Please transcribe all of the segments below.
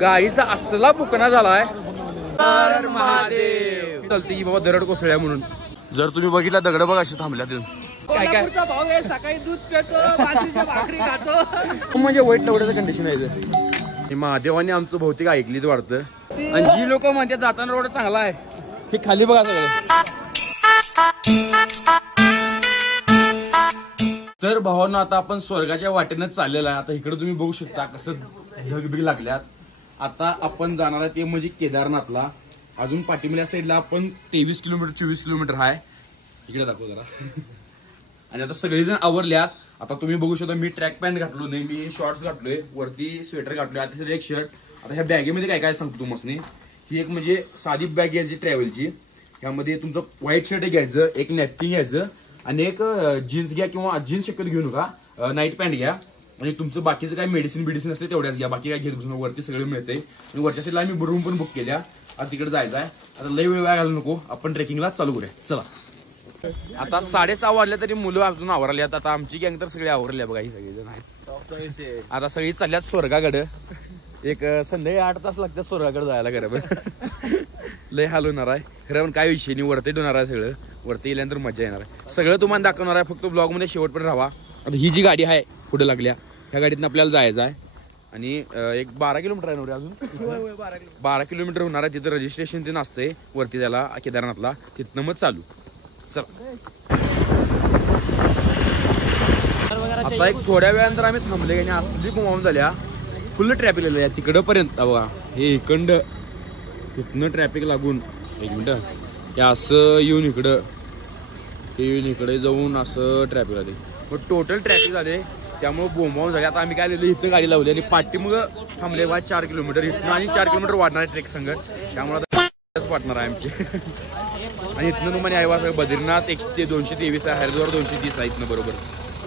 गाडीचा असला बुकना झालाय तर महादेव चलते की बाबा दरड कोसळ्या म्हणून. जर तुम्ही बघितला दगड बघ अशी थांबल्या काय काय भाव आहे. सकाळी दूध पितो बाजरीच्या भाकरी खातो म्हणजे वाईट तेवढ्याचं कंडिशन आहे. महादेवाने आमचं भौतिक ऐकलीच वाटतं. आणि जी लोक म्हणतात जाताना रोड चांगला आहे हे खाली बघा सगळं. तर भावांनो आता आपण स्वर्गाच्या वाटेनं चाललेला आहे. आता इकडे तुम्ही बघू शकता कसं ढगबिग लागल्यात. आता आपण जाणार आहे ते म्हणजे केदारनाथला. अजून पाठीमल्या साईडला आपण 23 किलोमीटर 24 किलोमीटर आहे. इकडे दाखव जरा. आणि आता सगळेजण आवरल्यात. आता तुम्ही बघू शकता मी ट्रॅक पॅन्ट घातलो नाही, मी शॉर्ट्स घातलोय, वरती स्वेटर घातलोय, आता एक शर्ट. आता ह्या बॅगेमध्ये काय काय सांगतो तुम्हाला. ही एक म्हणजे साधी बॅग घ्यायची ट्रॅव्हलची. ह्यामध्ये तुमचं व्हाईट शर्ट घ्यायचं, एक नॅपकिन घ्यायचं आणि एक जीन्स घ्या किंवा जीन्स शक्यतो घेऊ नका, नाईट पॅन्ट घ्या. आणि तुमचं बाकीचं काय मेडिसिन असते तेवढ्याच घ्या, बाकी काय घेत बसून. वरती सगळं मिळतंय. आणि वरच्या साईडला आम्ही रूम पण बुक केल्या. आता तिकडे जायचं आहे. आता लय वेळ घालू नको, आपण ट्रेकिंगला चालू करूया. चला. आता 6:30 वाजल्या तरी मुलं अजून आवरल्यात. आता आमची गँग तर सगळी आवरल्या बघा. ही सगळी आता सगळी चालल्यात स्वर्गाकडे. एक संध्याकाळी 8 तास लागतात स्वर्गाकडे जायला बरोबर. लय हाल होणार आहे खरं, पण काय विषय नाही. वरती होणार आहे सगळं. वरती गेल्यानंतर मजा येणार आहे. सगळं तुम्हाला दाखवणार आहे. फक्त ब्लॉग मध्ये शेवटपर्यंत राहा. आता ही जी गाडी आहे पुढे लागल्या ह्या गाडीतून आपल्याला जायचं आहे. आणि एक 12 किलोमीटर आहे ना अजून. 12 किलोमीटर होणार आहे. तिथं रजिस्ट्रेशन ते नसते वरती जायला केदारनाथला. तिथनं मग चालू. चला. आता एक थोड्या वेळानंतर आम्ही थांबले आणि असली गुमावून झाल्या. फुल ट्रॅफिक लागल्या तिकडं पर्यंत बघा. हे इकडं तिथनं ट्रॅफिक लागून एक मिनिट हे असं येऊन इकडं हे येऊन इकडे जाऊन असं ट्रॅफिक आले. मग टोटल ट्रॅफिक झाले त्यामुळे बोंबावून झाले. आता आम्ही काय लिहिलं इथं गाडी लावली आणि पाठीमुग थांबले बा 4 किलोमीटर. इथनं आणि 4 किलोमीटर वाढणार आहे ट्रेक संगत. त्यामुळे आता वाटणार आहे आमची. आणि इथनं तुम्हाला आहे वाटतं बद्रीनाथ 223 आहे, हरिद्वार 230 आहे इथनं बरोबर.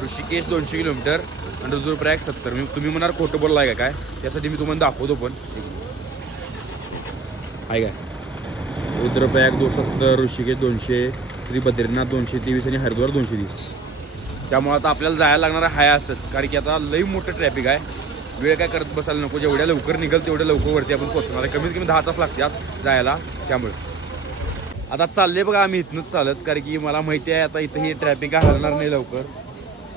ऋषिकेश 200 किलोमीटर आणि रुद्रप्रयाग 70. तुम्ही म्हणाल खोटं बोलला आहे काय, त्यासाठी मी तुम्हाला दाखवतो पण आहे काय. रुद्रप्रयाग 270, ऋषिकेश 200, श्री बद्रीनाथ 223 आणि हरिद्वार 230. त्यामुळे आता आपल्याला जायला लागणार आहे असंच, कारण की आता लई मोठं ट्रॅफिक आहे. वेळ काय करत बसायला नको. जेवढ्या लवकर निघेल तेवढ्या लवकर वरती आपण पोहोचणार आहे. कमीत कमी 10 तास लागतात जायला. त्यामुळे आता चालले बघा आम्ही इथनंच चालत, कारण की मला माहिती आहे आता इथं ही ट्रॅफिक काय हलणार नाही लवकर.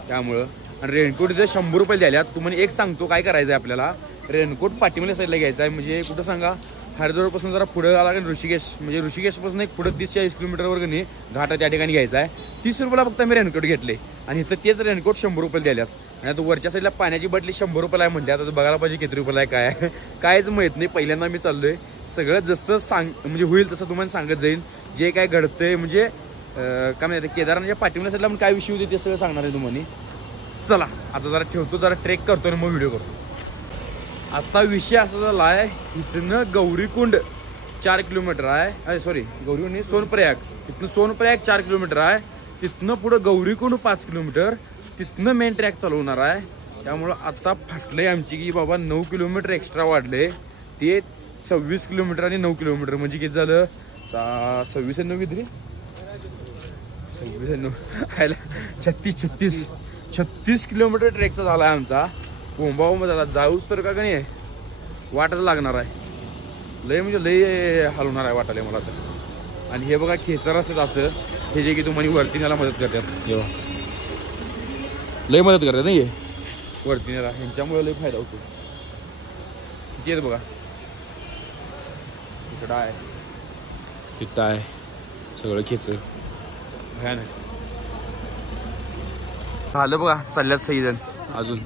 त्यामुळं आणि रेनकोट इथे 100 रुपये द्याल्यात. तुम्हाला एक सांगतो काय करायचं आहे आपल्याला. रेनकोट पाठीमध्ये साईडला घ्यायचा आहे. म्हणजे कुठं सांगा हरिद्वारपासून जरा पुढे आला की ऋषिकेश, म्हणजे ऋषिकेशपासून एक पुढे 30-40 किलोमीटरवर नाही घाट त्या ठिकाणी घ्यायचा आहे. 30 रुपयाला फक्त मी रेनकोट घेतले आणि इथं तेच रेनकोट 100 रुपये द्याल्यात. आणि आता वरच्या साईडला पाण्याची बाटली 100 रुपयाला आहे म्हणते. आता बघायला पाहिजे किती रुपयाला आहे काय आहे कायच माहित नाही. पहिल्यांदा मी चाललोय. सगळं जसं म्हणजे होईल तसं तुम्हाला सांगत जाईल. जे काय घडतंय म्हणजे काय म्हणते केदारनाथच्या पाठीमध्ये साईडला पण काय विषय होते ते सगळं सांगणार आहे तुम्हाला. चला आता जरा ठेवतो, जरा ट्रेक करतो आणि मग व्हिडिओ करतो. आता विषय असा झाला आहे इथनं गौरीकुंड 4 किलोमीटर आहे. सॉरी गौरीकुंड नाही, सोनप्रयाग. इथनं सोनप्रयाग 4 किलोमीटर आहे. तिथनं पुढं गौरीकुंड 5 किलोमीटर. तिथनं मेन ट्रॅक चालू होणार आहे. त्यामुळं आता फाटलंय आमची की बाबा 9 किलोमीटर एक्स्ट्रा वाढले. ते 26 किलोमीटर आणि 9 किलोमीटर म्हणजे किती झालं 26 आणि 9 किती 26 आणि 9 36 किलोमीटर ट्रेकचा झाला आहे आमचा. बोंबाबोंबा झाला. जाऊच तर का नाही वाटच लागणार आहे. लय म्हणजे लय हलवणार आहे वाटायला मला तर. आणि हे बघा खेचर असतात असं हे जे की तुम्हाला वरती न्यायला मदत करतात. जेव्हा लय मदत करतात नाही वरती न्यायला, ह्यांच्यामुळे लय फायदा होतो. किती आहेत बघा. इकडं आहे तिथं आहे सगळं खेचर भयानक. झालं बघा चालल्यात सईजण. अजून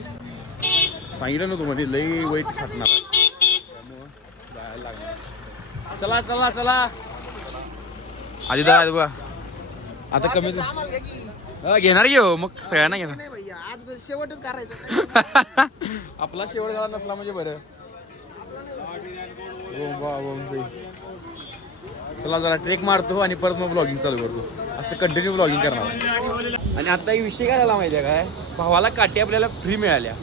सांगितलं ना तुम्हाला लई वाईट फाटणार त्यामुळं जायला लागणार. चला चला चला आधी जायचं बघा. आता कमी घेणार घेऊ मग सगळ्यांना घेणार. शेवटच करायचं आपला शेवट झाला नसला म्हणजे बरं. चला जरा ट्रेक मारतो आणि परत मग ब्लॉगिंग चालू करतो. असं कंटिन्यू ब्लॉगिंग करणार. आणि आता एक विषय काय झाला माहिती आहे काय, भावाला काठी आपल्याला फ्री मिळाल्या.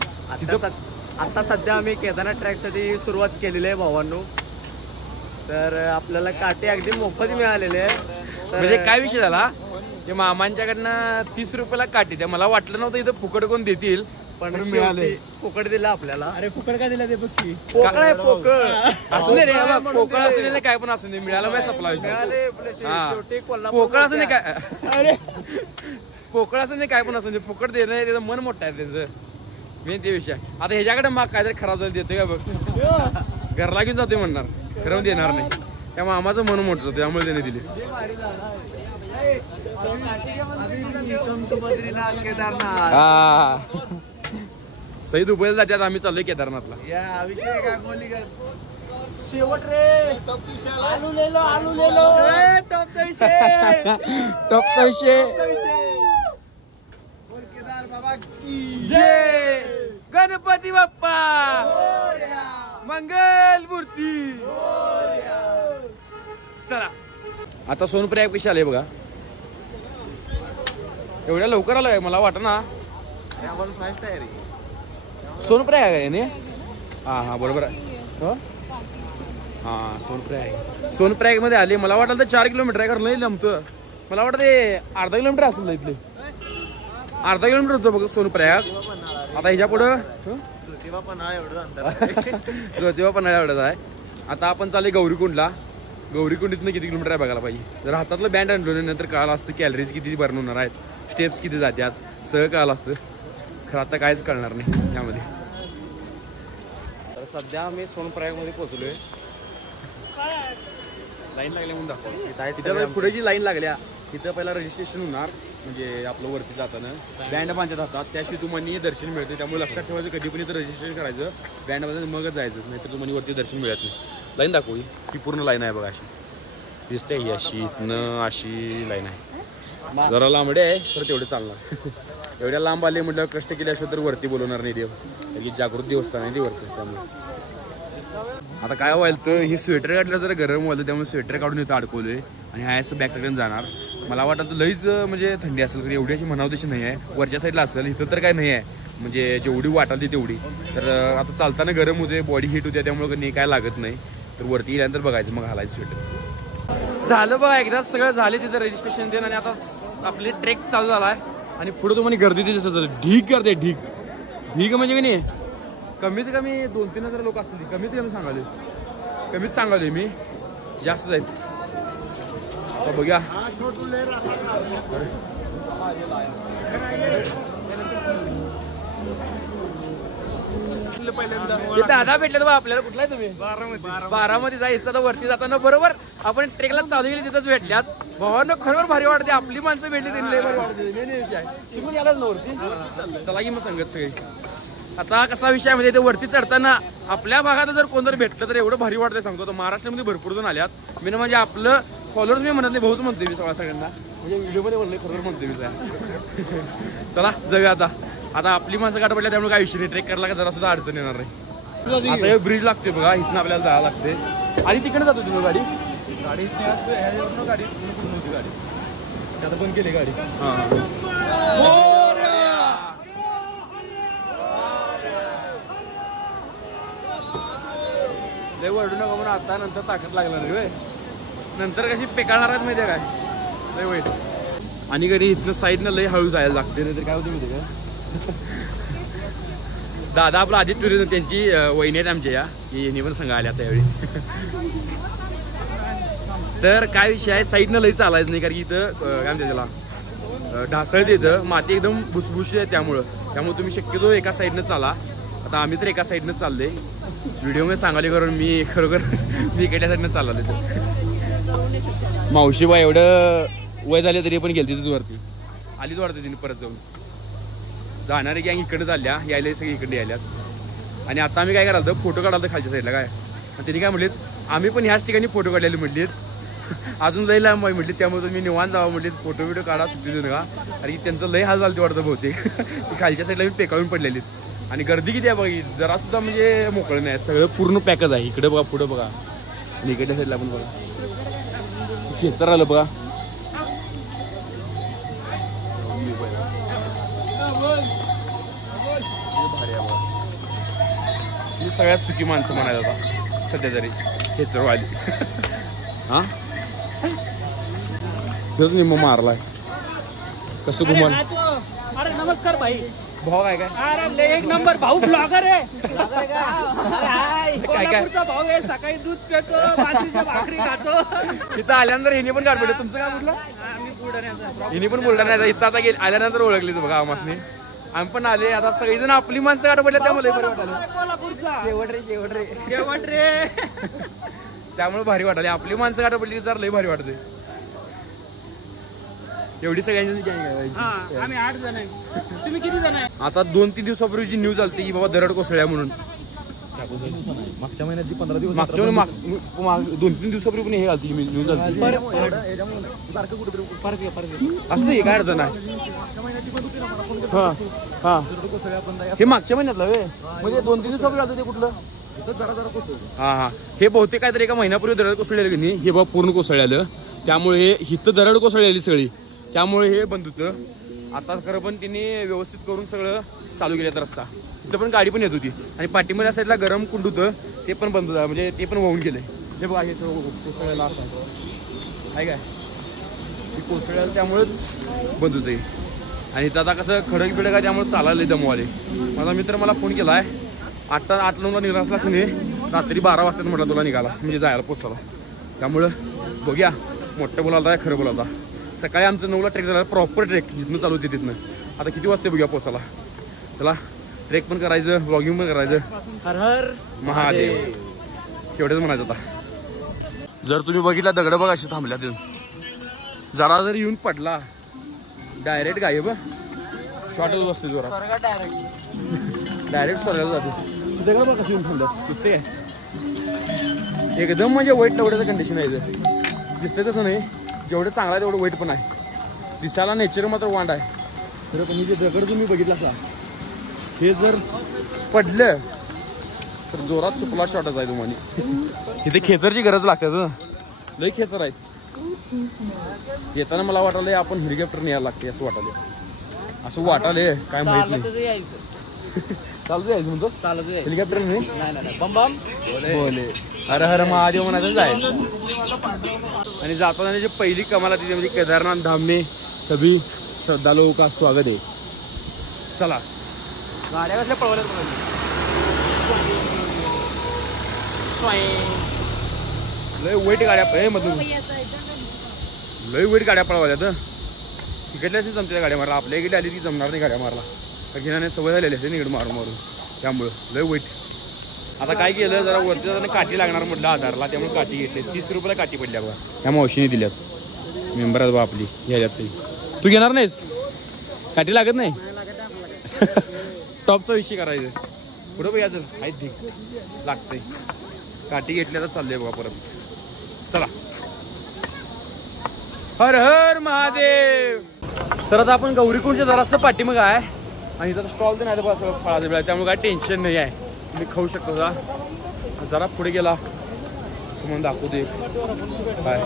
आता सध्या आम्ही केदारनाथ ट्रॅकसाठी सुरुवात केलेली आहे भावांनो. तर आपल्याला काठी अगदी मोफत मिळालेली आहे. म्हणजे काय विषय झाला ते मामांच्याकडनं 30 रुपयाला काठी द्या. मला वाटलं नव्हतं इथं फुकट कोण देतील. पण मिळाले. फुकट दिला आपल्याला. अरे फुकट का दिला ते बघ पोकळ आहे पोकळ. असू दे रे पोकळ असू दे काय पण असू दे मिळालं पाहिजे सपला विषय. मिळाले हा. शेवटी कोल्हापूर. पोकळ असू दे काय अरे पोकळ असू दे काय पण असू दे फुकट देणं त्याचं मन मोठं आहे त्यांचं मेन ते विषय. आता ह्याच्याकडे माग काहीतरी खराब झालं देतोय का बघ घरला घेऊन जातोय म्हणणार खरं देणार नाही. त्यामुळे आम्हाचं मन मोठं होतं त्यामुळे त्याने दिले. सई दुबईला जात्यात आम्ही चाललोय केदारनाथला. शेवट रे. आलू लेलो टॉपचा विषय. जय गणपती बाप्पा मंगल मूर्ती. चला आता सोनप्रयाग कशी आले बघा. एवढ्या लवकर आलाय मला वाटत ना. सोनप्रयाग आहे ना. हा बरोबर आहे. हा सोनप्रयाग मध्ये आले. मला वाटलं तर 4 किलोमीटर आहे. नाही जमतं मला वाटतं ते अर्धा किलोमीटर असेल इथले. अर्धा किलोमीटर होतं बघ सोनप्रयाग. आता ह्याच्या पुढं ज्योतिबा पन्हाळा एवढंच आहे. आता आपण चालले गौरीकुंडला. गौरीकुंडीतनं किती किलोमीटर आहे बघायला पाहिजे. जर हातातलं बँड आणलं नंतर कळालं असतं कॅलरीज किती बर्न होणार आहेत, स्टेप्स किती जातात सगळं कळालं असतं. खरं आता काहीच कळणार नाही यामध्ये. तर सध्या आम्ही सोनप्रयागमध्ये पोहोचलोय. लाईन लागल्या म्हणून दाखवा. पुढे जी लाईन लागल्या तिथं पहिला रजिस्ट्रेशन होणार. म्हणजे आपलं वरती जाताना बँड बांधत राहतात त्याशिवाय तुम्हाला दर्शन मिळते. त्यामुळे लक्षात ठेवायचं कधी पण इथं रजिस्ट्रेशन करायचं बँड बांधत मगच जायचं. नाहीतर तुम्हाला वरती दर्शन मिळत नाही. लाईन दाखवू ही पूर्ण लाईन आहे बघा. अशी दिसते ही अशी इथनं अशी लाईन आहे. जरा लांबडे आहे तर तेवढे चालणार. एवढ्या लांब आले म्हटलं कष्ट केल्याशिवाय तर वरती बोलवणार नाही देव. की जागृत देवस्थान आहे ते वरचं. त्यामुळे आता काय व्हायला तर हे स्वेटर काढलं जरा गरम व्हायला त्यामुळे स्वेटर काढून इथं अडकवलोय आणि हा असं बॅग टाकून जाणार. मला वाटतं लईच म्हणजे थंडी असेल कारण एवढी अशी म्हणावं तशी नाही आहे. वरच्या साईडला असेल इथं तर काय नाही आहे. म्हणजे जेवढी वाटाली तेवढी. तर आता चालताना गरम होते बॉडी हीट होते त्यामुळे नाही काय लागत नाही. तर वरती गेल्यानंतर बघायचं मग घालायचं स्वेटर. झालं बघा एकदाच सगळं झाले तिथं रजिस्ट्रेशन देणं. आणि आता आपली ट्रेक चालू झाला आहे आणि पुढे तुम्हाला गर्दी तिथे ढीक करते. ढीक म्हणजे की नाही कमीत कमी 2-3 हजार लोक असतील. कमीत कमी सांगाले कमीच सांगाले मी जास्त जाईल. बघूया दादा भेटले तर आपल्याला कुठला आहे तुम्ही. बारामती जायचं. आता वरती जाताना बरोबर आपण ट्रेकला चालू केली तिथंच भेटल्यात. भावांना खरोखर भारी वाटते. आपली माणसं भेटली त्यांनी लय भारी वाटते. तुम्ही यालाच ना वरती चला की मग सांगत सगळी. आता कसा विषय म्हणजे ते वरती चढताना आपल्या भागात जर कोण जर भेटलं तर एवढं भारी वाटतंय सांगतो. तर महाराष्ट्रामध्ये भरपूर जण आल्यात. मी म्हणजे आपलं फॉलोअर्स मी म्हणत नाही भाऊच म्हणते मी सगळ्यांना. म्हणजे व्हिडिओमध्ये म्हणले खरोखर म्हणते मी. चला जाऊया आता आपली माणसं गाठ पडल्या त्यामुळे काय विषय नाही. ट्रेक करायला का जरा सुद्धा अडचण येणार नाही. आता हे ब्रिज लागते बघा इथनं आपल्याला जायला लागते. आणि तिकडे जातो तुम्ही गाडी गाडी आता पण केली गाडी. लय वरडू नका म्हणून आता नंतर ताकद लागणार नाही. नंतर कशी पेकाळणार आहेत माहिती काय लय वाईट. आणि गाडी इथनं साईडनं लय हळू जायला लागते. नाही तर काय होतं माहिती काय दादा आपला आदित्य टुरिझम त्यांची वहिनी आहेत आमच्या या की यांनी पण संघ आल्या त्यावेळी. तर काय विषय आहे साईडनं लई चालायचं नाही कारण की इथं काय म्हणते त्याला ढासळते. इथं माती एकदम भुसभुशी आहे त्यामुळे तुम्ही शक्यतो एका साईडनं चाला. आता आम्ही तर एका साईडनं चाललोय. व्हिडिओमध्ये सांगाले करून मी खरोखर मी एका साईडनं चाललो. मावशीबा एवढं वय झाले तरी पण गेली तिथं वरती आलीच वाटतं तिने परत जाऊन. जाणारे गँग इकडे चालल्या यायला सगळे इकडे यायल्यात. आणि आता आम्ही काय करायला फोटो काढायला खालच्या साईडला काय. आणि त्यांनी काय म्हणलीत आम्ही पण ह्याच ठिकाणी फोटो काढलेले म्हटलीत. अजून लई लांब म्हटली त्यामुळे तुम्ही निवांत जावं म्हटली. फोटो बिटो काढा सुट्टी देऊ नका. आणि त्यांचं लई हाल झालं वाटतं बहुतेक. खालच्या साईडला मी पेकाळून पडलेली. आणि गर्दी किती आहे बघा जरा सुद्धा म्हणजे मोकळं नाही. सगळं पूर्ण पॅकच आहे. इकडे बघा पुढं बघा आणि इकडच्या साईडला पण बघा खेतर आलं बघा. ही सगळ्यात सुखी माणसं म्हणायला होता सध्या तरी खेचरवाली. हा तेच निम्म मारलाय कसं घुमान. अरे नमस्कार भाई. भाऊ आहे काय? अरे एक नंबर भाऊ ब्लॉगर आहे. काय काय भाऊ आहे. सकाळी दूध पितो, बाजरीच्या भाकरी खातो. इथं आल्यानंतर हिने पण गाठ पडले. तुमचं काय म्हटलं? आम्ही बुलढाण्याचा. हिने पण बुलढाण्याचा. इथं आता गेले आल्यानंतर ओळखली बघा आम्हाला. आम्ही पण आले. आता सगळीजण आपली माणसं गाठ पडल्या त्यामुळे बरं वाटायला. कोल्हापूरचा शेवट रे त्यामुळे भारी वाटायला. आपली माणसं गाठ पडली तर लई भारी वाटते. एवढी सगळ्यांची आम्ही 8 जण आहे. तुम्ही किती जण आहे? आता 2-3 दिवसापूर्वीची न्यूज आलती की बाबा दरड कोसळ्या म्हणून. मागच्या महिन्यात 15 दिवस मागच्या 2-3 दिवसापूर्वी पण हे आलती न्यूज आलती. असं नाही काय अडचण आहे. हा हा हे मागच्या महिन्यातलं म्हणजे 2-3 दिवसापूर्वी आलं ते कुठलं? हा हा हे बहुतेक काहीतरी एका महिन्यापूर्वी दरड कोसळलेलं की नाही. हे बाबा पूर्ण कोसळलेलं. त्यामुळे हिथं दरड कोसळलेली सगळी. त्यामुळे हे बंद होतं. आता खरं पण तिने व्यवस्थित करून सगळं चालू केलं रस्ता. तिथं पण गाडी पण येत होती. आणि पाठीमध्ये साईडला गरम कुंड होतं ते पण बंद होतं. म्हणजे ते पण वाहून गेले. हे बघा हे सगळं कोसळलेलं असं आहे काय कोसळलेलं त्यामुळेच बंद होते. आणि इथं आता कसं खडक बिडक आहे त्यामुळे चालायला दमवाले. माझा मित्र मला फोन केला आहे 8-9ला निघाला असला असं नाही. रात्री 12 वाजता म्हटलं तुला निघाला म्हणजे जायला पोचायला. त्यामुळं बघूया मोठं बोलावता खरं बोलावता. सकाळी आमचं 9ला ट्रेक झाला. प्रॉपर ट्रेक जिथनं चालू होते तिथनं. आता किती वाजता बघूया पोचायला. चला ट्रेक पण करायचं ब्लॉगिंग पण करायचं. हर हर महादेव एवढंच म्हणायचं. आता जर तुम्ही बघितला दगड बघ अशी थांबल्या तिथून जरा जर येऊन पडला डायरेक्ट गायब. शॉर्टच बसते जोरात डायरेक्ट स्वर्गाला जाते. दगड बघ कशी येऊन थांबल्या दिसते काय एकदम म्हणजे वाईट तेवढ्याचं कंडिशन आहे. दिसते तसं नाही. जेवढं चांगलं आहे तेवढं वाईट पण आहे. दिसायला नेचर मात्र वांड आहे. तर तुम्ही जे दगड तुम्ही बघितला असा हे जर पडलं तर जोरात चुकला शॉटच आहे तुम्हाला. इथे खेचरची गरज लागते ना. लई खेचर आहेत. येताना मला वाटायला आपण हेलिकॉप्टर न्यायला लागते असं वाटायला. असं वाटायला काय माहित नाही. चालत यायचं म्हणतो. चालत हेलिकॉप्टर नाही बम बम बोले हर हर महादेव म्हणायचं जायचं. आणि जाताना जी पहिली कमाल तिथे म्हणजे केदारनाथ धाम में सभी श्रद्धालुओं का स्वागत आहे. चला गाड्या कसल्या पळवल्या लय वाईट गाड्या मधून लय वाईट गाड्या पळवल्या. तर तिकडल्याच जमते गाड्या मारला. आपल्या इकडे आली ती जमणार नाही गाड्या मारला. घेण्याने सवय झालेली असते इकडे मारून मारून. त्यामुळं लय वाईट. आता काय केलं जरा वरती जाताना काठी लागणार म्हटलं आधारला. त्यामुळे काठी घेतली. 30 रुपयाला काठी पडल्या बघा. त्या मावशीने दिल्यात. मेंबर आहेत बा आपली घ्यायच्याच. तू घेणार नाहीस काठी लागत नाही. टॉपचा विषय करायचं पुढं बघ याचं आहेत ठीक लागतंय. काठी घेतल्या तर चाललंय बघा परत. चला हर हर महादेव. तर आता आपण गौरीकुंडच्या जरासं पाठीमागं आहे. आणि इथं स्टॉल तर नाही बघा सगळं फळाचं बिळा. त्यामुळे काय टेन्शन नाही आहे. तुम्ही खाऊ शकता. जरा पुढे गेला तुम्हाला दाखवते काय.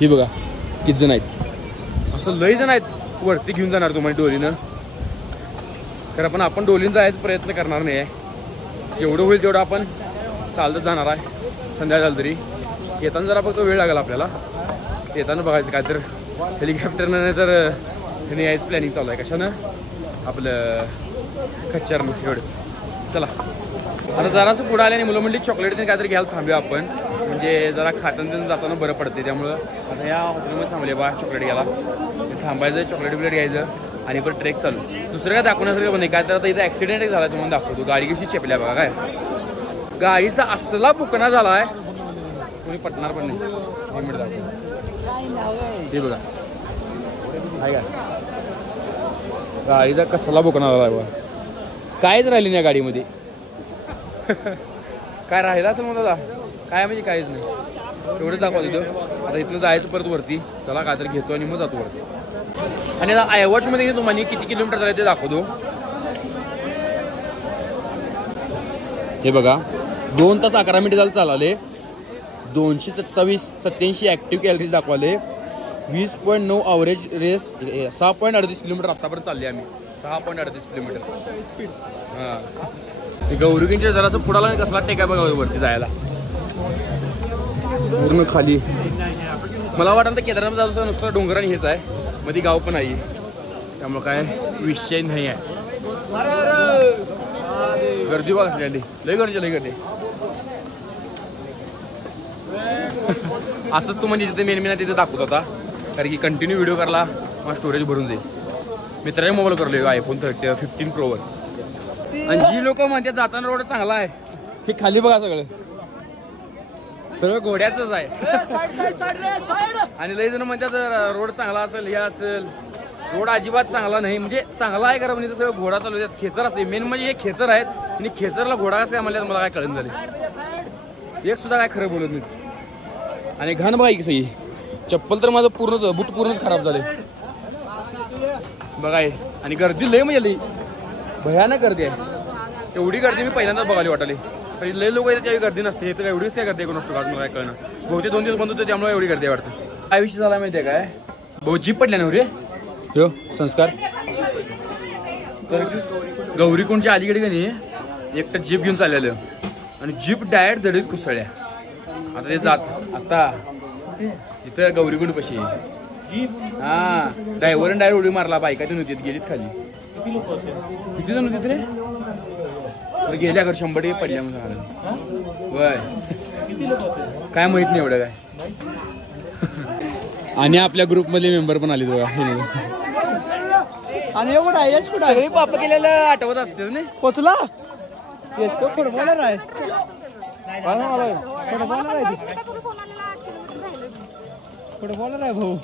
ही बघा किती जण आहेत. असं लई जण आहेत. वरती घेऊन जाणार तुम्हाला डोलीनं. तर आपण डोलीनं जायचा प्रयत्न करणार नाही आहे. जेवढं होईल तेवढं आपण चालत जाणार आहे. संध्याकाळ झालं तरी येताना जरा फक्त वेळ लागेल आपल्याला. येताना बघायचं काय तर हेलिकॉप्टरनं नाही तर त्याने यायचं प्लॅनिंग चालू आहे. कशानं आपलं खच्चरनं एवढंच. चला आता जरासं पुढं आल्याने मुलं म्हणली चॉकलेट काहीतरी घ्यायला थांबूया आपण. म्हणजे जरा खाताना जाताना बरं पडते. त्यामुळं आता या हॉटेलमध्ये थांबले बा चॉकलेट घ्यायला. थांबायचं चॉकलेट बिकलेट घ्यायचं आणि परत ट्रेक चालू. दुसरं काय दाखवण्यासारखं पण नाही. काय तर आता इथं ॲक्सिडेंट एक झाला तुम्हाला दाखवतो. गाडी कशी चेपल्या बघा. काय गाडीचा असला बुकना झाला आहे कोणी पटणार पण नाही. ते बघा आहे का गाडीचा कसला बुकना झाला आहे बघा. कायच राहिली नाही गाडीमध्ये. काय राहिलं असेल म्हणा काय म्हणजे काहीच नाही. एवढंच दाखवतो तिथं. आता इथनं जायचं परत वरती. चला काय तर घेतो आणि मग जातो वरती. आणि आता आयवॉचमध्ये तुम्हाला किती किलोमीटर झाले ते दाखवतो. हे बघा 2 तास 11 मिनिट झालं चालले. 287 ऍक्टिव्ह कॅलरीज दाखवले. 20.9 अवरेज रेस. 6.38 किलोमीटर आतापर्यंत चालले आम्ही. 6.38 किलोमीटर. हां गौरीकिंच्या जरासं पुढाला कसला टेका बघा वरती जायला. पूर्ण खाली. मला वाटतं केदारनाथ जायचं नुसतं डोंगर आणि हेच आहे. मध्ये गाव पण आहे. त्यामुळे काय विषय नाही आहे. गर्दी बघा सगळ्यांनी, लय गर्दी. असंच तू म्हणजे जिथे मेन तिथे दाखवत होता, कारण की कंटिन्यू व्हिडिओ करायला मला स्टोरेज भरून जाईल. मित्राने मोबाईल करलो iPhone 15 Pro वर. आणि जी लोक म्हणतात जाताना रोड चांगला आहे, हे खाली बघा सगळं घोड्याचंच आहे. आणि लय जण म्हणतात रोड चांगला असेल, हे असेल. रोड अजिबात चांगला नाही, म्हणजे चांगला आहे खरं, म्हणजे सगळं घोडा चालू आहे. खेचर असते मेन म्हणजे हे खेचर आहेत, आणि खेचरला घोडा कसं म्हणले मला काय कळून झाले. एक सुद्धा काय खरं बोलत नाही. आणि घाण बघा की सगळी, चप्पल तर माझं बूट पूर्णच खराब झाले बघा. आणि गर्दी लय म्हणजे लई भयानक गर्दी आहे. एवढी गर्दी मी पहिल्यांदाच बघायला वाटली. लय लोक येतात त्यावेळी गर्दी नसते, तर एवढीच काय गर्दी आहे कोण मला काय कळणं. बहुतेक 2 दिवस बंद होते त्यामुळे एवढी गर्दी वाटतं. काय विषय झाला माहिती आहे काय, भाऊ जीप पडल्या ना रे हो संस्कार. तर गौरीकुंडच्या अलीकडे का नाही एकटं जीप घेऊन चाललेलं, आणि जीप डायरेक्ट दडीत कुसळल्या. आता ते जात आता इथं गौरीकुंड पशी हा ड्रायव्हरने डायरेक्ट उडी मारला. बायका ते नव्हती, गेलीत खाली. किती जण होती रे? तर गेल्या घर 100 पडल्या म्हणून वय काय माहित नाही एवढं काय. आणि आपल्या ग्रुपमधले मेंबर पण आले बघा. आणि एवढा यश कुठं सगळी पाप केलेलं आठवत असते नाही. पोचला यश तो फुटबॉलर आहे. फुटबॉलर आहे भाऊ.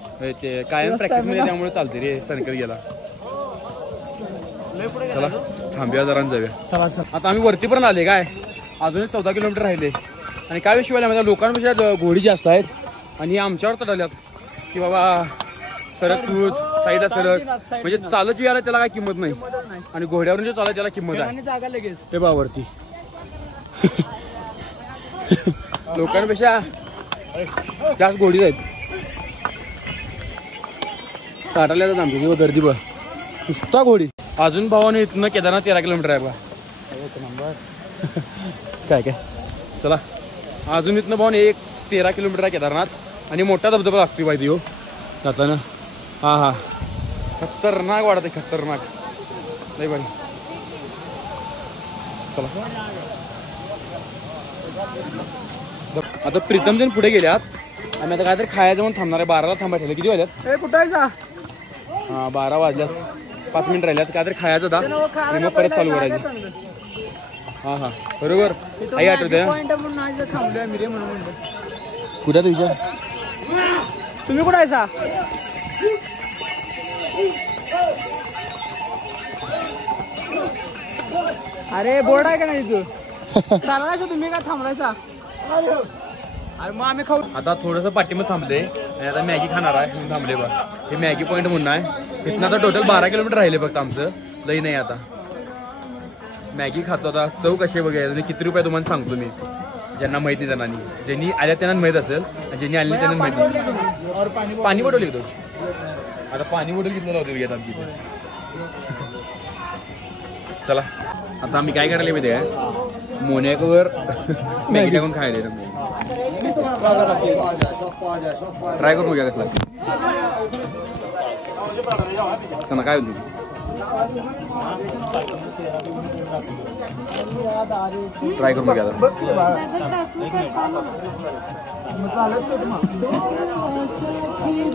ते कायम प्रॅक्टिस मध्ये त्यामुळे चालते रे. सनकर गेला. चला थांबूया जरा जाऊया. आता आम्ही वरती पण आले काय, अजूनही 14 किलोमीटर राहिले. आणि काय विषय म्हणजे लोकांपेक्षा घोडी जास्त आहेत, आणि आमच्यावर चढवल्यात की बाबा सरक तूच साईडला सरक. म्हणजे चालत यायला त्याला काय किंमत नाही, आणि घोड्यावरून जे चालत त्याला किंमत आहे. ते बा वरती लोकांपेक्षा जास्त घोडीच आहेत. टाटाला येतात आमच्या गर्दी बघ नुसता घोडी. अजून भावाने इथनं केदारनाथ 13 किलोमीटर आहे बघा. काय चला अजून इथनं भावाने 13 किलोमीटर आहे केदारनाथ. आणि मोठा धबधबा लागतो पाहिजे हो जाताना. हा खतरनाक वाढत आहे, खतरनाक नाही बाई. चला आता प्रीतम जण पुढे गेल्यात, आणि आता काहीतरी खायचं म्हणून थांबणार आहे. 12ला थांबायचं. किती वाजल्यात? कुठं आहे जा? हा 12 वाजल्यात, 5 मिनिट राहिल्यात. काहीतरी खायचं दा आणि मग परत चालू करायचं. हा बरोबर. आई आठवते कुठं तुझ्या? तुम्ही कुठं आहे सा? अरे बोर्ड आहे का नाही तू? चालवायचं तुम्ही का थांबलायचा? अरे मग आम्ही खाऊ. आता थोडंसं पाठीमध्ये थांबले, आणि आता मॅगी खाणार आहे म्हणून थांबले बा. हे मॅगी पॉईंट म्हणून आहे. इथनं आता टोटल 12 किलोमीटर राहिले फक्त आमचं, लई नाही. आता मॅगी खातो. आता चव कशी बघायला, किती रुपये तुम्हाला सांगतो मी. ज्यांना माहिती त्यांना, ज्यांनी आल्या त्यांना माहीत असेल, ज्यांनी आले त्यांना माहित नसेल. पाणी बॉटल घेतो. आता पाणी बॉटल किती लावतो घेत आमची. चला आता आम्ही काय करायला माहिती आहे, मोन्याकवर मॅगी टाकून खायला. ट्राय करून बघूया कसला त्यांना काय होती. ट्राय करून बघूया.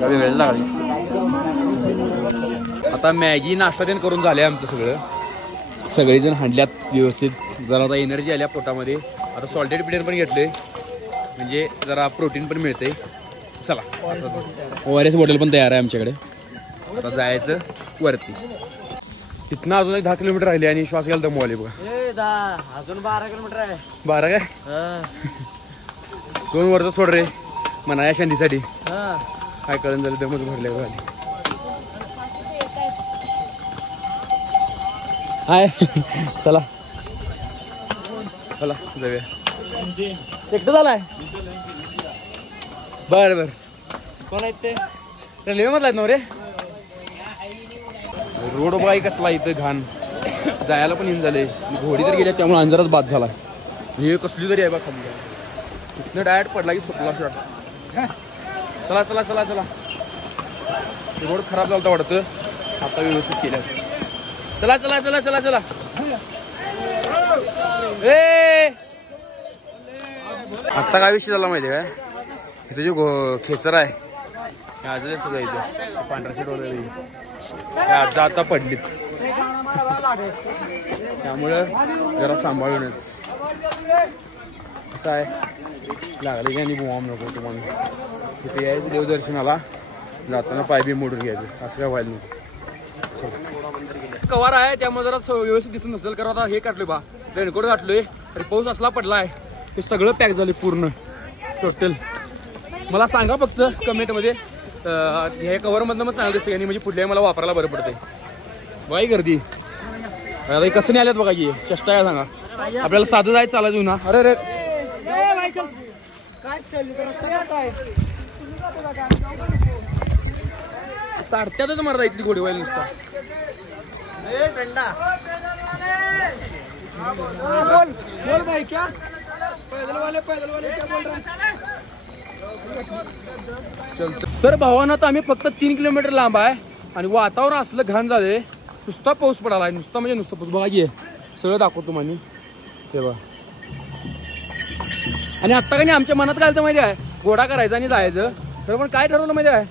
वेळ लागली. आता मॅगी नाश्ता देण करून झाले आमचं सगळं. सगळेजण हांडल्यात व्यवस्थित. जरा आता एनर्जी आल्या पोटामध्ये. आता सॉल्टेड पिठर पण घेतले, म्हणजे जरा प्रोटीन पण मिळते. चला ORS बॉटल पण तयार आहे आमच्याकडे. आता जायचं वरती. तिथनं अजून 10 किलोमीटर राहिले, आणि श्वास घ्यायला दमू बघा. अजून 12 किलोमीटर आहे. 12 काय? 2 वर्ष सोड रे म्हणा या शांतीसाठी. काय कळून झालं दमच भरले बघा. हाय चला चला जाऊया. एकटं झालाय. बर कोण आहेत ते? रेल्वे मधला आहेत ना रे. रोड बाई कसला इथं घाण, जायला पण येऊन झाले. घोडी तर गेल्या त्यामुळे अंधारच बाद झाला. हे कसली तरी आहे बा खाली. इथनं डायरेक्ट पडला की सुटला शॉट. चला चला चला चला. रोड खराब झाला वाटतं, आता व्यवस्थित केलं. चला चला चला चला चला ए आता काय विषय झाला माहिती काय इथे जे खेचर आहे आजच सगळं इथे पांढरा शेट वगैरे आज आता पडलीत त्यामुळं जरा सांभाळूनच कसं आहे लागले की आणि बुवाम नको तुम्हाला तिथे यायचं देवदर्शनाला जाताना पाय बी मोडून घ्यायचं असं काय व्हायला नको कवर आहे त्यामुळे जरा व्यवस्थित दिसून नसेल कारण आता हे काढलोय बा रेनकोट घातलोय अरे पाऊस असला पडला आहे हे सगळं पॅक झाले पूर्ण टोटल मला सांगा फक्त कमेंटमध्ये हे कव्हरमधनं मग चांगलं दिसते आणि म्हणजे पुढल्या मला वापरायला बरं पडते बाई गर्दी आता कसं नाही आल्यात बघा की चेष्टा आहे सांगा आपल्याला साधं जायचं चालायचं ना अरे रे ताडत्यातच मारता इथली घोडी व्हायला नुसता तर भावानं तर आम्ही फक्त 3 किलोमीटर लांब आहे आणि वातावरण असलं घाण झालंय नुसता पाऊस पडाला नुसता म्हणजे नुसतं पाऊस बघा की सगळं दाखवतो तुम्हाला तेव्हा आणि आत्ता काही आमच्या मनात काय माहिती आहे घोडा करायचा आणि जायचं तर पण काय ठरवलं माहिती आहे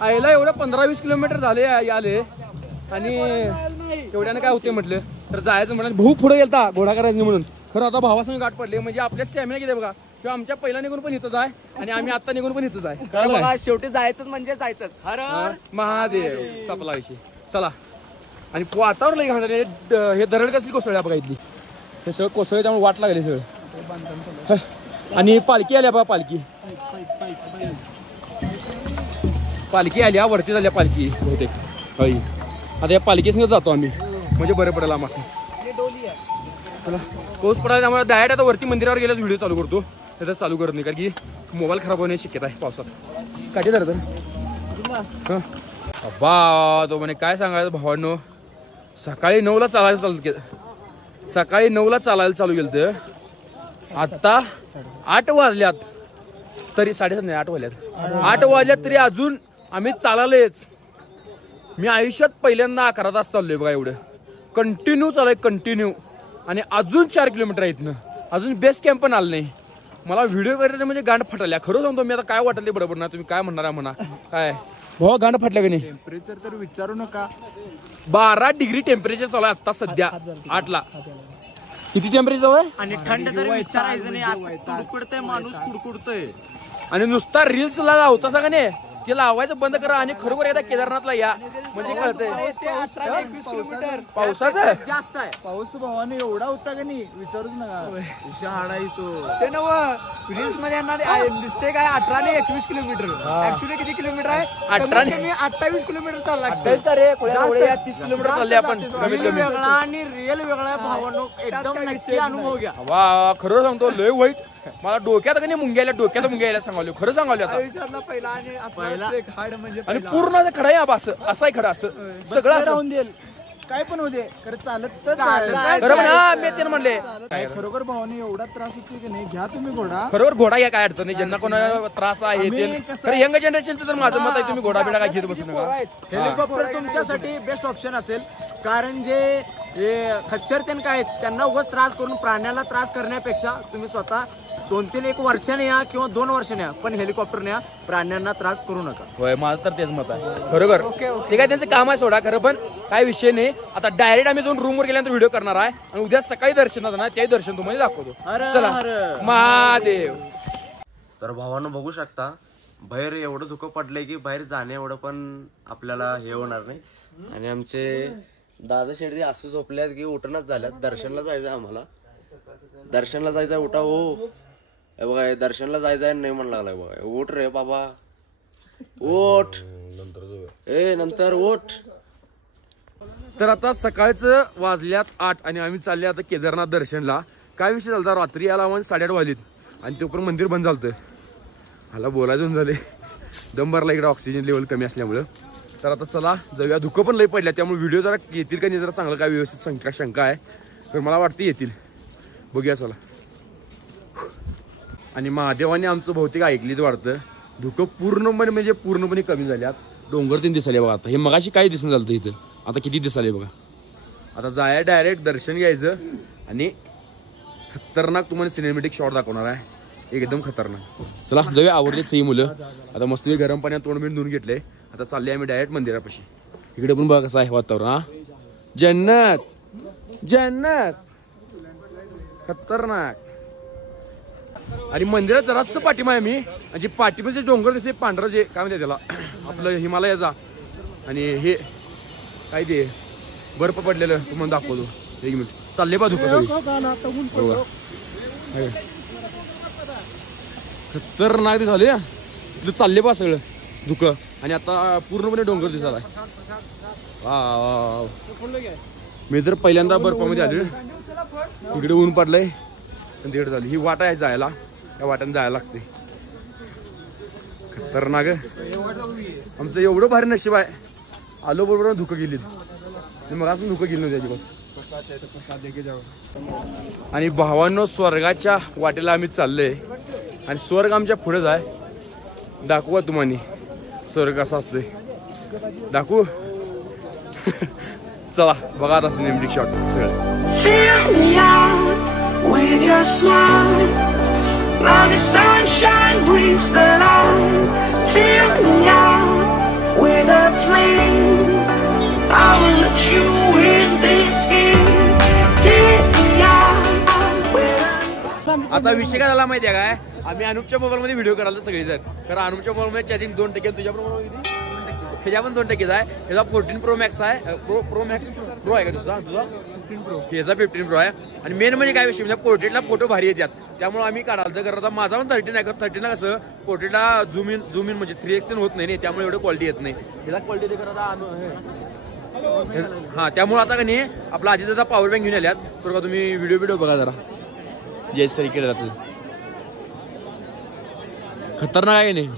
आईला एवढं 15-20 किलोमीटर झाले आले आणि एवढ्यानं काय होते म्हटलं तर जायचं म्हटलं भाऊ पुढे गेलता घोडा करायचं म्हणून खरं आता भावासंग गाठ पडले म्हणजे आपल्या स्टॅमिना किती बघा किंवा आमच्या पहिला निघून पण इथंच आहे आणि आम्ही आता निघून पण इथंच आहे बघा शेवटी जायचंच म्हणजे जायचंच हर महादेव सपला विषय चला आणि वातावरण हे दरड कसली कोसळल्या बघा इथली हे सगळं कोसळले त्यामुळे वाट लागली सगळं आणि पालखी आल्या बघा पालखी आल्या वरती झाल्या पालखी बहुतेक होई आता या पालखीसंग जातो आम्ही म्हणजे बरं पडेल आम्हाला चला पाऊस पडायला त्यामुळे डायरेक्ट आता वरती मंदिरावर गेल्याच व्हिडिओ चालू करतो त्याच्यात चालू करत नाही कारण की मोबाईल खराब होण्याची शक्यता आहे पावसात काय धरत बा तो म्हणे काय सांगायचं भावांनो सकाळी 9ला चालायला चालू केलं तर आता 8 वाजल्यात तरी 7:30 नाही 8 वाजल्यात 8 वाजल्यात तरी अजून आम्ही चाललेच मी आयुष्यात पहिल्यांदा 11 तास चाललोय बघा एवढं कंटिन्यू चालू कंटिन्यू आणि अजून 4 किलोमीटर आहेत ना अजून बेस कॅम्प पण आलं नाही मला व्हिडिओ करायचं म्हणजे गांड फाटल्या खरं सांगतो मी आता काय वाटले बरोबर ना तुम्ही काय म्हणणार आहे म्हणा काय भाऊ गांड फाटल्या का नाही टेम्परेचर तर विचारू नका 12 डिग्री टेम्परेचर चालू आहे आता सध्या 8ला किती टेम्परेचर आहे आणि थंड तर विचारायचं नाही असं कुडकुडतंय माणूस कुडकुडतोय आणि नुसता रील्स ला होता सगळं नाही ते लावायचं बंद करा आणि खरोखर एकदा केदारनाथला या म्हणजे कळतंय पावसाचं जास्त आहे पाऊस भावाने एवढा होता का नाही विचारूच नका हाडा येतो ते नव रील्स मध्ये दिसते काय 18 आणि 21 किलोमीटर ऍक्च्युली किती किलोमीटर आहे 28 किलोमीटर चालला 30 किलोमीटर चालले आपण कमीत कमी वेगळा आणि रिअल वेगळा भावानो एकदम नक्की अनुभव घ्या वा खरं सांगतो लय वाईट मला डोक्यात का नाही डोक्यात मुंग्या सांगावलं खरं सांगावलं आयुष्यातला पहिला आणि हाड म्हणजे आणि पूर्ण खडा आहे असं असाय खडा असं सगळं राहून देईल काय पण होते खरं चालत तर बरोबर हा मी ते म्हणले खरोखर भावाने एवढा त्रास होतो की नाही घ्या तुम्ही घोडा बरोबर घोडा घ्या काय अडचण नाही ज्यांना कोणाला त्रास आहे ते यंग जनरेशन तर माझं मत आहे तुम्ही घोडा बिडा काय घेत बसू नका हेलिकॉप्टर तुमच्यासाठी बेस्ट ऑप्शन असेल कारण जे खच्चर काय आहेत त्यांना उगाच त्रास करून प्राण्याला त्रास करण्यापेक्षा तुम्ही स्वतः 2-1 वर्षाने या किंवा 2 वर्षाने या पण हेलिकॉप्टरने या प्राण्यांना त्रास करू नका होय माझं तर तेच मत आहे बरोबर ते काय त्यांचं काम आहे सोडा खरं पण काय विषय नाही आता डायरेक्ट आम्ही जाऊन रूमवर गेल्यानंतर व्हिडिओ करणार आहे आणि उद्या सकाळी दर्शनात ना त्याही दर्शन तुम्हाला दाखवतो चला महादेव तर भावानं बघू शकता बाहेर एवढं धुकं पडलंय की बाहेर जाणे एवढं पण आपल्याला हे होणार नाही आणि आमचे दादा शेडदी असं झोपल्यात की उठणच झाल्यात दर्शनला जायचंय आम्हाला दर्शनला जायचंय उठा हो बघा दर्शनला जायचंय नाही म्हणू लागलाय बघा उठ रे बाबा उठ नंतर उठ तर आता सकाळचं वाजल्यात 8 आणि आम्ही चालले आता केदारनाथ दर्शनला काय विषय झाला रात्री याला म्हणजे 8:30 वाजलीत आणि ते पण मंदिर बंद झालं मला बोलायचं झाले दम भरला इकडे ऑक्सिजन लेवल कमी असल्यामुळं तर आता चला जाऊया धुकं पण लई पडल्या त्यामुळे व्हिडिओ जरा येतील का नाही जरा चांगलं काय व्यवस्थित शंका आहे तर मला वाटतं येतील बघूया चला आणि महादेवाने आमचं बहुतेक ऐकलीच वाटतं धुकं पूर्णपणे कमी झाल्यात डोंगर 3 दिसाले बघा आता हे मगाशी काय दिसून झालं इथं आता किती दिसाले बघा आता जाय डायरेक्ट दर्शन घ्यायचं आणि खतरनाक तुम्हाला सिनेमॅटिक शॉट दाखवणार आहे, एकदम खतरनाक. चला जाऊया, आवडलेच ही मुलं. आता मस्त गरम पाण्यात तोंड बिंड धुवून घेतले. आता चालले आम्ही डायरेक्ट मंदिरापाशी. इकडे पण बघा कसं आहे वातावरण. हा जन्नत जन्नत खतरनाक. आणि मंदिरात जरासं पाठीमा आहे मी, म्हणजे पाठीमध्ये डोंगर दिसते पांढरं, जे काय म्हणते त्याला आपलं हिमालयाचा, आणि हे काय ते बर्फ पडलेलं तुम्हाला दाखवतो. एक मिनिट चालले बा धुकं खतरनाक ते झाले तिथलं, चालले बा सगळं धुकं. आणि आता पूर्णपणे डोंगर दिसायला. मी तर पहिल्यांदा बर्फामध्ये आले. इकडे ऊन पडलंय आणि तिकडे झाली ही वाट आहे जायला, त्या वाट्याने जायला लागते. खतरनाक आमचं एवढं भारी नशीब आहे. आलो बरोबर धुकं गेली, मग असं धुकं गेली नव्हती अजिबात. आणि भावांनो स्वर्गाच्या वाटेला आम्ही चाललोय आणि स्वर्ग आमच्या पुढेच आहे. दाखवा तुम्हाला स्वर्ग कसा असतोय, दाखवू. चला बघा आता सिनेमॅटिक शॉट सगळं. With your smile, now the sunshine brings the light. Fill me out with a flame. I will let you in this game. Take me out with आता विषय काय झाला माहितीये काय, आम्ही अनुपच्या मोबाईल मध्ये व्हिडिओ करायला सगळी जर, कारण अनुपच्या मोबाईल मध्ये चार्जिंग 2%, तुझ्या मोबाईल ह्याच्या पण 2% आहे. ह्याचा 14 Pro Max आहे. प्रो मॅक्स प्रो आहे का तुझा ह्याचा 15 Pro आहे. आणि मेन म्हणजे काय विषय, म्हणजे पोर्ट्रेटला फोटो भारी येतात, त्यामुळे आम्ही काढायला तर करत. माझा पण 13 आहे. 13 कसं पोर्ट्रेटला झूम इन म्हणजे 3x होत नाही, त्यामुळे एवढं क्वालिटी येत नाही. ह्याला क्वालिटी करत हा. त्यामुळे आता का नाही आपला आधी त्याचा पॉवर बँक घेऊन आल्यात. तर का तुम्ही व्हिडिओ बघा जरा. जय सर इकडे जात खतरनाक आहे नाही.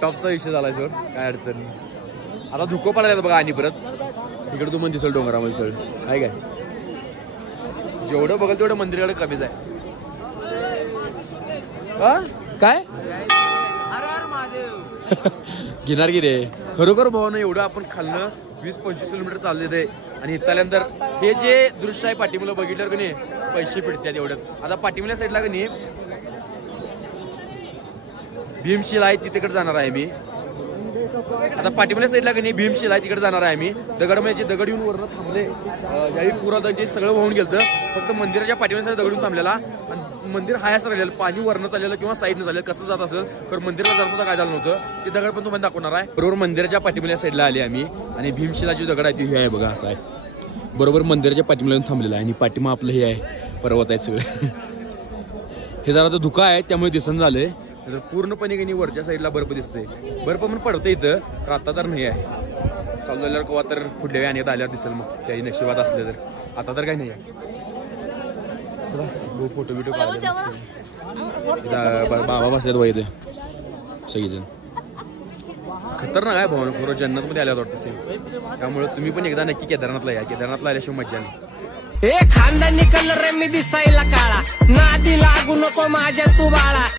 टॉपचा विषय झाला सोड, काय अडचण नाही. आता धुकं पडायला बघा. आणि परत इकडे तुम्हाला दिसल डोंगरामध्ये सळ आहे काय. जेवढं बघल तेवढं मंदिराकडे कमीच आहे. काय घेणार की रे खरोखर भावानं. एवढं आपण खालनं 20-25 किलोमीटर चालले ते, आणि इथल्यानंतर हे जे दृश्य आहे पाठीमुलं बघितल्यावर की नाही पैसे पिडतात एवढंच. आता पाठीमुल्या साईडला की नाही भीमशिला आहे, तिकडे जाणार आहे मी. आता पाठीमुल्या साईडला की नाही भीमशिला आहे, तिकडे जाणार आहे मी. दगड म्हणजे दगड येऊन वरनं थांबले. यावेळी पुरा ते सगळं वाहून गेलं, फक्त मंदिराच्या पाठीमुल्या दगड येऊन थांबलेला. आणि मंदिर हाय असं राहिलेलं, पाणी वरनं चाललेलं किंवा साईडनं चाललेलं, कसं जात असेल तर मंदिराला जात होता काय झालं नव्हतं. ते दगड पण तुम्हाला दाखवणार आहे. बरोबर मंदिराच्या पाठीमुल्या साईडला आली आम्ही, आणि भीमशिलाची दगड आहे ती आहे बघा, असं आहे. बरोबर मंदिराच्या पाठीमुल्या येऊन थांबलेला आहे. आणि पाठीमा आपलं हे आहे पर्वत आहे सगळं. हे जरा तर धुका आहे त्यामुळे दिसन झालंय. पूर्णपणे काही वरच्या साईडला बर्फ दिसते. बर्फ पण पडते इथं, तर आता तर नाही आहे. चालू झाल्यावर कवा तर पुढल्या आणि आल्यावर दिसेल मग, त्याही नशिबात असले तर. आता तर काही नाही आहे. फोटो बिटो काढले बाबा बसल्यात वय इथे सगळीजण. खतरनाक आहे भाऊ, खरं जन्नतमध्ये आल्यावर वाटतं सेम. त्यामुळे तुम्ही पण एकदा नक्की केदारनाथला या. केदारनाथला आल्याशिवाय मजा आली. हे खानदानी कलर मी दिसायला काळा, नादी लागू नको माझ्या तू बाळा.